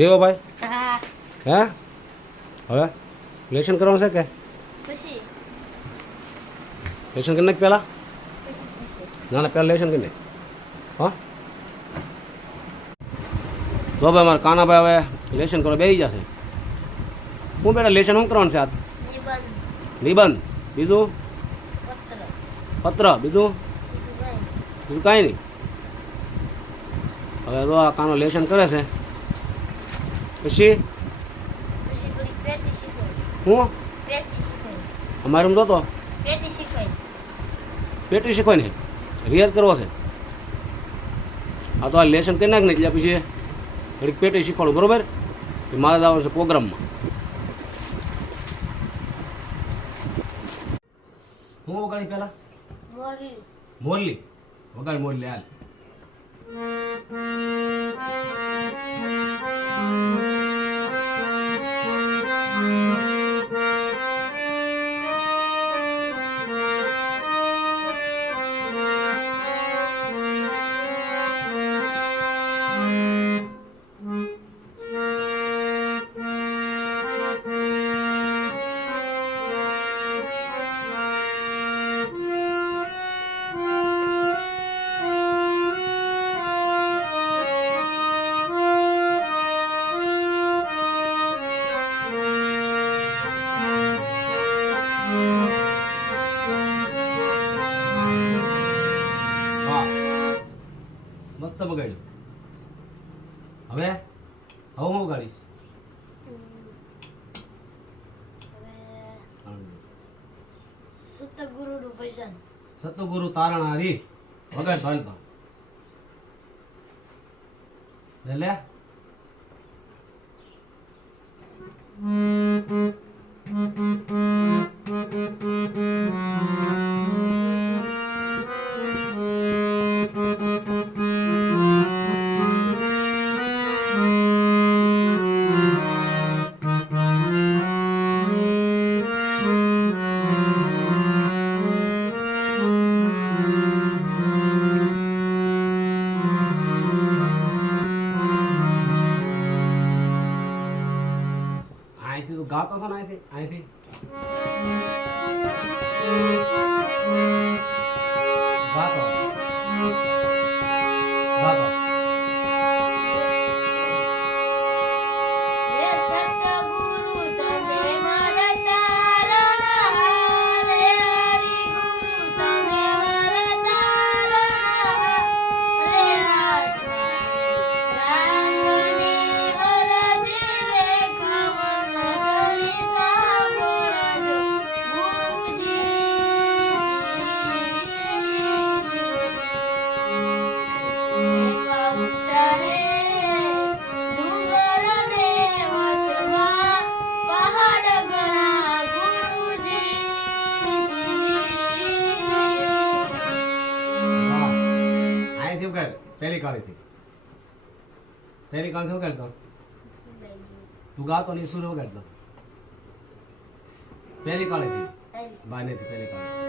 રેવો ભાઈ? હે. હવે? લેશન કરવાનું છે કે? લેશન કરી નાખ પહેલાં. પછી ના ના પહેલાં લેશન કરી નાખ. હા? જો ભાઈ મારા કાનાભાઈ હવે લેશન કરવા બેસી જશે. હું બેટા લેશન શું કરવાનું છે આજ? નિબંધ. બીજું? પત્ર. બીજું? બીજું કાંઈ નહીં. હવે જો આ કાનો લેશન કરે છે પછી? હું? અમારે એમ તો પેટી શીખવાય ને રિયાઝ કરવો છે? આ તો આ લેશન કરી નાખ ને એટલે પછી ઘડીક પેટી શીખવાડું બરોબર? એ મારે જવાનું છે પ્રોગ્રામમાં. હું વગાડી પેલા મોરલી. વગાડી મોરલી હાલ. સતગુરુનું ભજન સતગુરુ તારણ હારી વગર હાલ તો લે હતો ને વગાડ પહેલી કાળીથી પહેલી કાળથી વગાડતો તું ગાતો નહીં સુર વગાડતો પહેલી કાળીથી બાનેથી પહેલી કાળી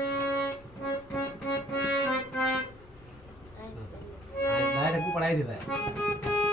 ડાયરેક્ટ ઉપર આવી થાય અહીંથી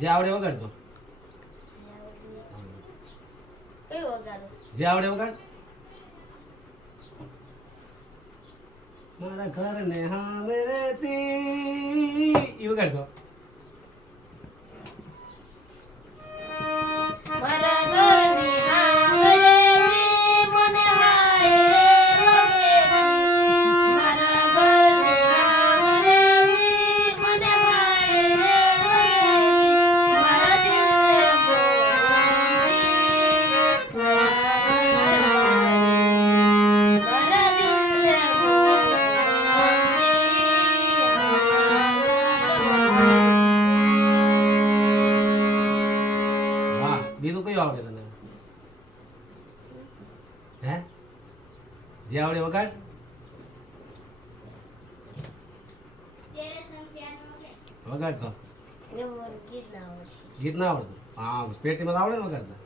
જે આવડે વગાડ તો. કયું જે આવડે વગાડ. મારા ઘર ને રહેતી. ઈ વગાડ દો મારા જે આવડે વગાડ વગાડ તો. ગીત ના આવડતું. હા પેટીમાં આવડે ને વગાડતા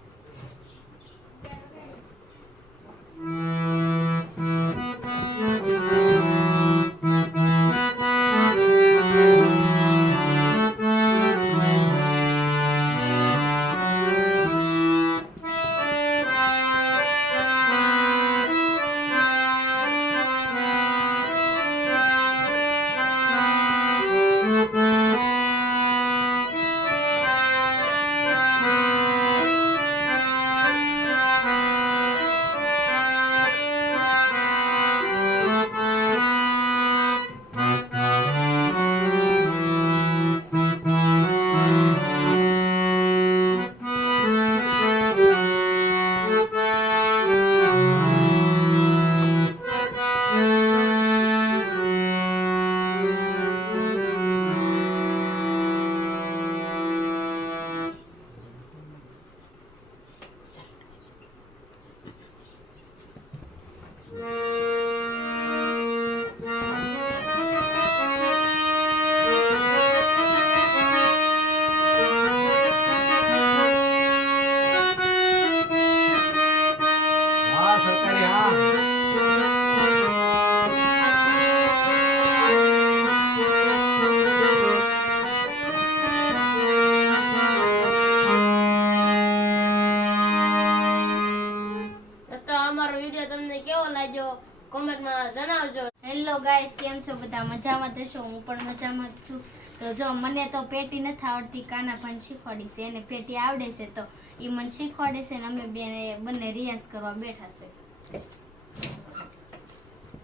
કોમેન્ટમાં જણાવજો. હેલો ગાઈસ, કેમ છો બધા? મજામાં થશો હું પણ મજામાં જ છું. તો જો, મને તો પેટી નથી આવડતી, કાના પણ શીખવાડી છે. એને પેટી આવડે છે તો એ મને શીખવાડે છે ને અમે બે બંને રિયાઝ કરવા બેઠા છે.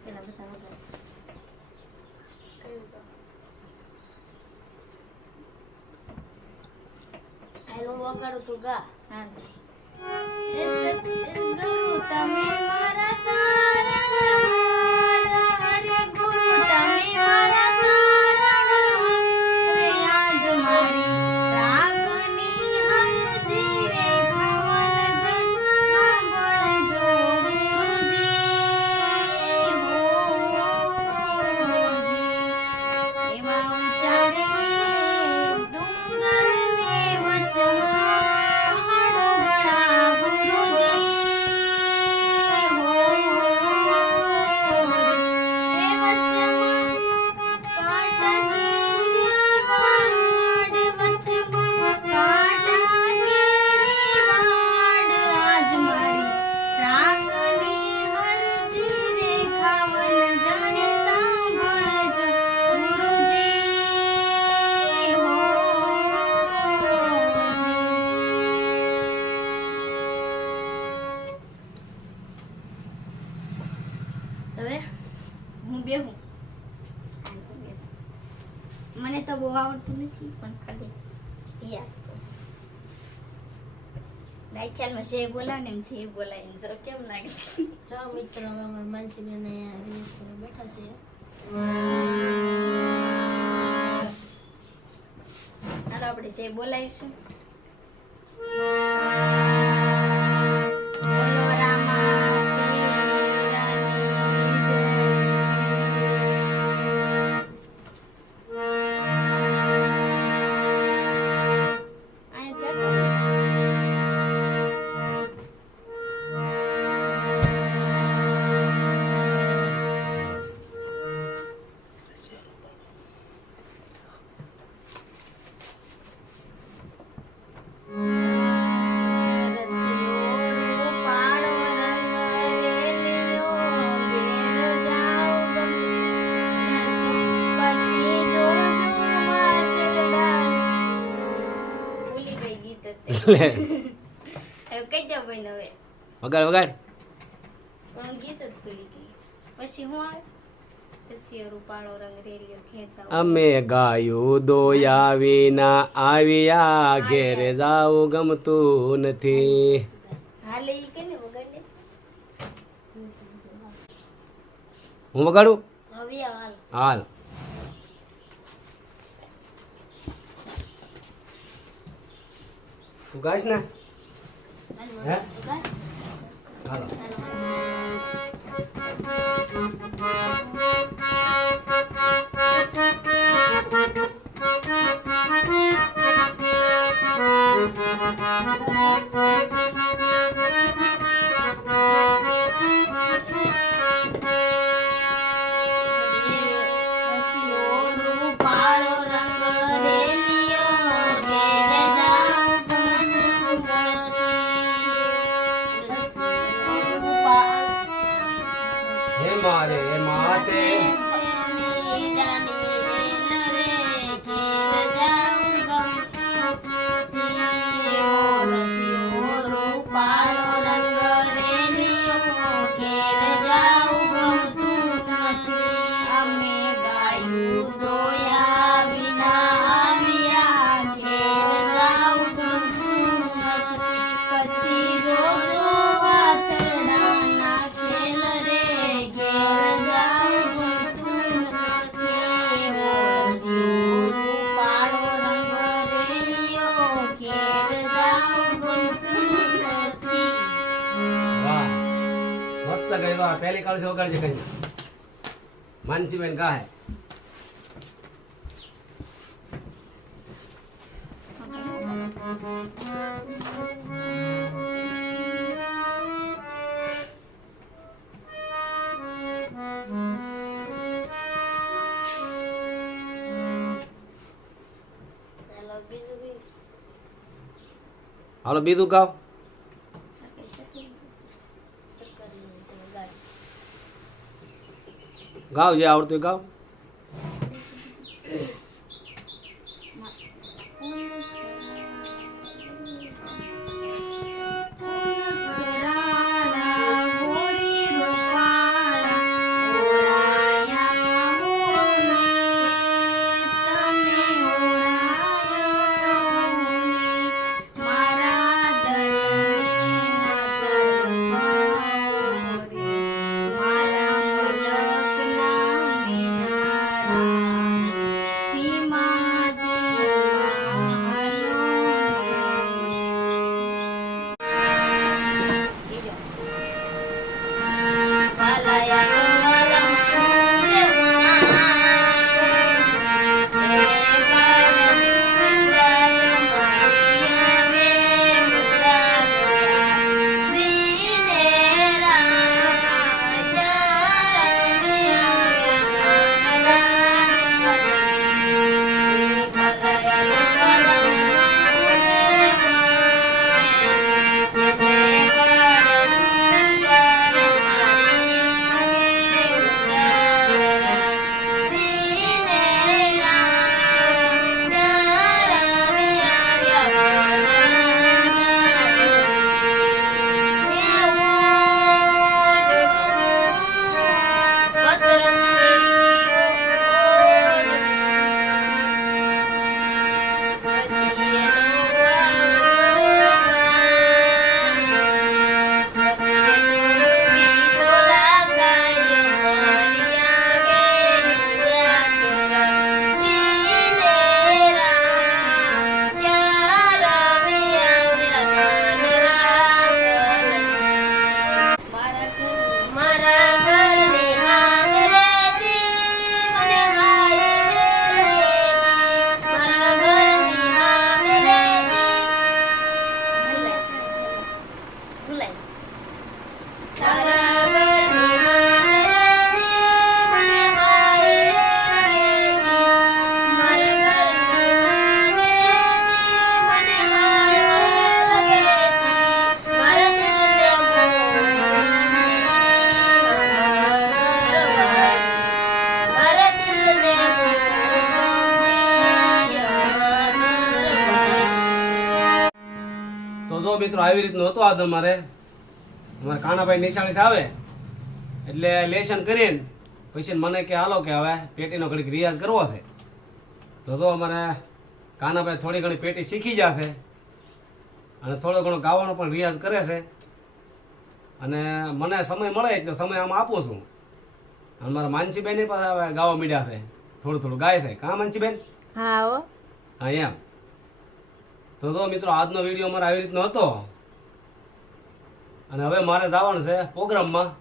પેલા બધા વગાડો. વગાડું તું ગા. હા. તમે મારા તારણહાર દાયખ્યાનમાં જે બોલાવે ને એમ જે બોલાય એમ જો કેમ લાગે ચાલો મિત્રો હવે અમારા માનસીબેન અહીંયા રીલ્સ કરવા બેઠા છે હાલો આપણે જે બોલાવીશું લે કહી દો ભાઈ હવે. વગાડ વગાડ. પણ ગીત જ ભૂલી ગઈ. પછી હું આવે? અમે ગાયું દોયા વિના આવ્યા ઘેરે જાવું ગમતું નથી. હું વગાડું? હાલ. ગાઈશ ને? હે? હાલો. રસિયો મસ્ત ગયો આ પહેલી કાળથી વગાડજે કઈ માનસીબેન ગાય હાલો બીજું બી હાલો બીજું ગાવ ગાવ જે આવડતું હોય મિત્રો આવી રીતનું હતું આ તમારે અમારે કાનાભાઈ નિશાળીથી આવે. એટલે લેશન કરીને પછી મને કે હાલો કે હવે પેટીનો ઘડીક રિયાઝ કરવો છે. તો તો અમારે કાનાભાઈ થોડી ઘણી પેટી શીખી જશે. અને થોડો ઘણો ગાવાનો પણ રિયાઝ કરે છે. અને મને સમય મળે એટલે સમય આમાં આપું છું. અને મારા માનસીબેન પાસે હવે ગાવા મીડ્યા છે. થોડું થોડું ગાય છે. કા માનસીબેન? હો. હા એમ. તો તો મિત્રો, આજનો વીડિયો મારે આવી રીતનો હતો. અને હવે મારે જવાનું છે પ્રોગ્રામમાં.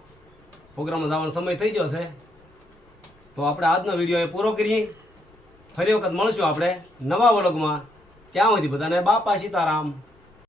પ્રોગ્રામમાં જવાનો સમય થઈ ગયો છે. તો આપણે આજનો વીડિયો એ પૂરો કરીએ. ફરી વખત મળશું આપણે નવા વ્લોગમાં. ત્યાં સુધી બધાને બાપા સીતારામ.